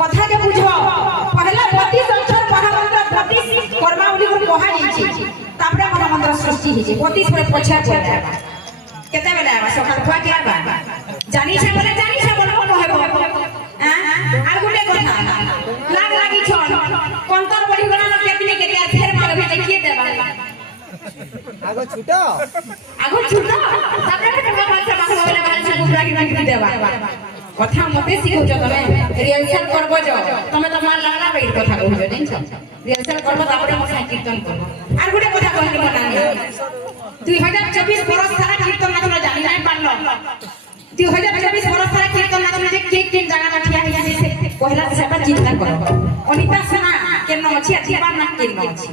কথাকে বুঝ পহলা 32 অক্ষর মহামন্ত্র 32 কর্মা বলি কহা যাইছে তারপরে মহামন্ত্র সৃষ্টি হইছে 32 পরে পছা পড়া কেতে বেলা আবা সকাল খোয়া কি আবা জানিছে বলে কহব আর গুটে কথা লাগ লাগি ছন কোনতর বড়ি গলা কেতনি কেতে আর ফের মারবে দেখিয়ে দেবা আগো ছুটো তারপরে কথা বলছে বাসা বলে বলছে গুবরা কি দেবা কথা মতে শিখুছ তুমি রিহার্সাল করব যে তুমি তোমার লাগলা বের কথা কইছ জানিছ রিহার্সাল করব তারপরে মশা কীর্তন করব আর গুটে কথা কইলি না 2024 বরস সারা কীর্তন না তোমরা জানি নাই পারলো 2024 বরস সারা কীর্তন না তুমি যে কে জায়গাটা ঠিয়া হইছে পহলা সেটা চিন্তা করো অনিতা সোনা কেন আছে জীবন না কেন আছে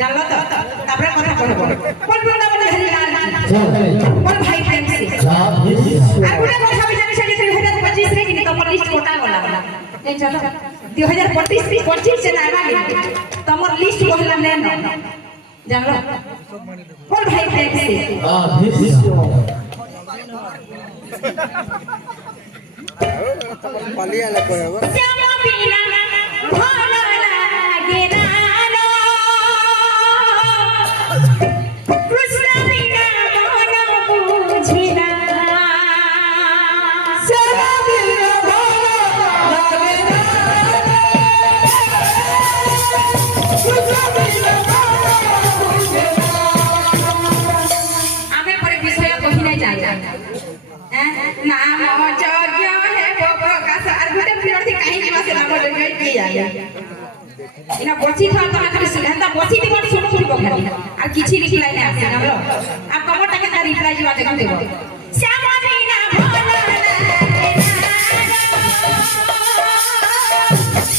জানলো তো তারপরে কথা কইব কোন বৃন্দাবনে হরি লাল কোন ভাই প্রেম সে আর গুটে কথা বিজানি সাথে 2025 রে কিনি তোমার লিস্ট কোটা গলা এই চলো 2025 से नाइबा गेल तमर लिस्ट कहला ने जानलो कोन भाई प्रेम से पालिया ले कोहबो श्याम बिना भोला लागे नानो कृष्ण बिना मन बुझिना श्याम बिना आमे पर विषय कहि नै जाय नाम यज्ञ हे का सार गुटे फिरती काहे जीवा से नाम यज्ञ की जाय इना बसी था त खाली सुनता बसी दी बडी सुन सुन खाली आ किछि रिप्लाई नै आसे हमरो आ कमर टाके ता रिप्लाई जीवा देखु देबो श्याम बिना भोला लागे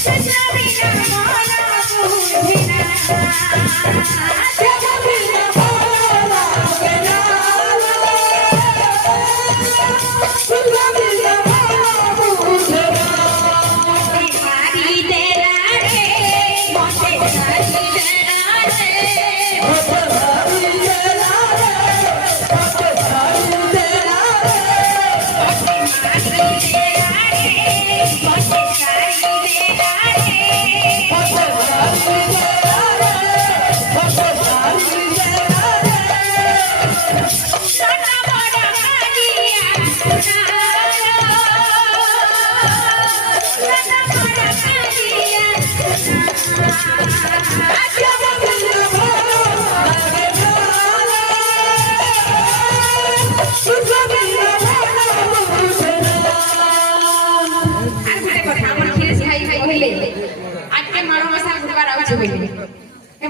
कृष्ण बिना मन बुझिना श्याम बिना भोला लागे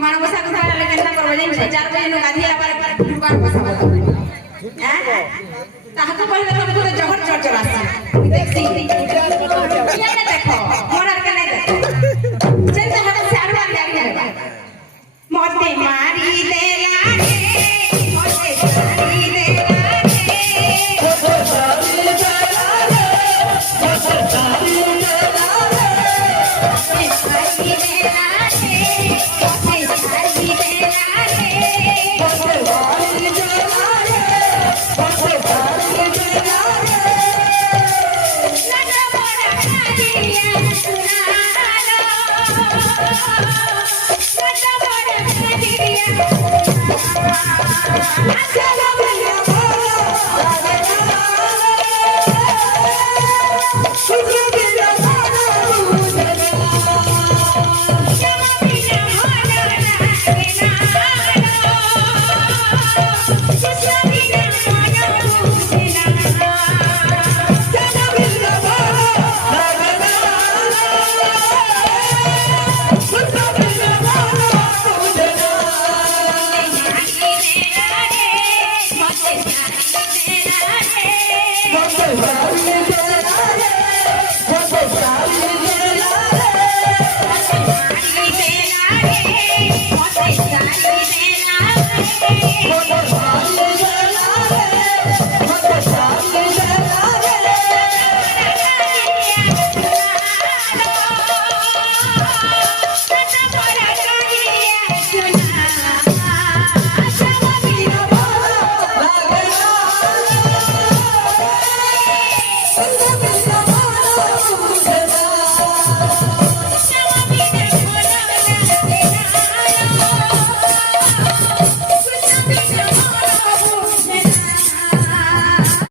मानवसा को सारा लेकिन ना करबो जे 4 बजे नो गाधी आपर दुकान बसाबो हैं ताहा तो पहले तो जहर चढ़ आसी देखसी ये देखो मोर के नहीं देखो चल हट से आर बार जारी है मोते मारी देला रे मोते मारी देला रे मोते मारी देला रे मोते मारी देला रे मोते मारी देला Let's go.